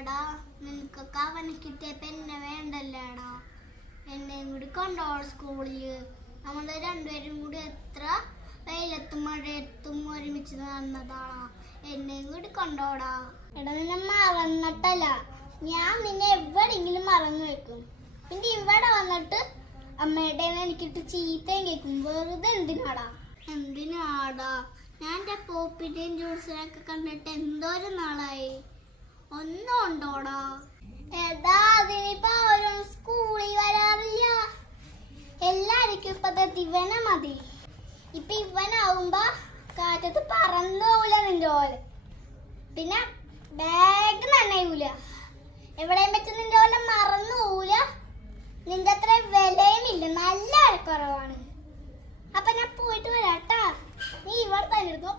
എടാ നിനക്കൊക്കെ അവനെ കിട്ടിയപ്പോ എന്നെ വേണ്ടല്ലേടാ. എന്നെയും കൂടി കൊണ്ടോളാം സ്കൂളില്. നമ്മള് രണ്ടുപേരും കൂടി എത്ര വെയിലത്തും മഴയത്തും ഒരുമിച്ച് നടന്നതാടാ. എന്നെയും കൂടി കൊണ്ടോടാ. എടാ നിന്നെ മറന്നിട്ടല്ല, ഞാൻ നിന്നെ എവിടെയെങ്കിലും മറന്നു വെക്കും. പിന്നെ ഇവിടെ വന്നിട്ട് അമ്മയുടെ എനിക്കിട്ട് ചീത്തയും കേൾക്കും. വെറുതെ എന്തിനാടാ? ഞാൻ എൻ്റെ പോപ്പിന്റെയും ജ്യൂസിനൊക്കെ കണ്ടിട്ട് എന്തോരു നാളായി. ഒന്നും ഉണ്ടോടാ? എടാ അതിനിപ്പോ അവരും സ്കൂളിൽ വരാറില്ല. എല്ലാവർക്കും ഇപ്പത്തെ ദിവന മതി. ഇപ്പൊ ഇവനാവുമ്പോ കാറ്റത്ത് പറന്നൂല നിന്റെ പോലെ. പിന്നെ ബാഗ് നനയൂല, എവിടെയും വെച്ച് നിന്റെ പോലെ മറന്നു പോകൂല. നിന്റെ അത്ര വിലയും ഇല്ല, നല്ല വിലക്കുറവാണ്. അപ്പൊ ഞാൻ പോയിട്ട് വരാട്ടാ. നീ ഇവിടെ തന്നെ എടുക്കും.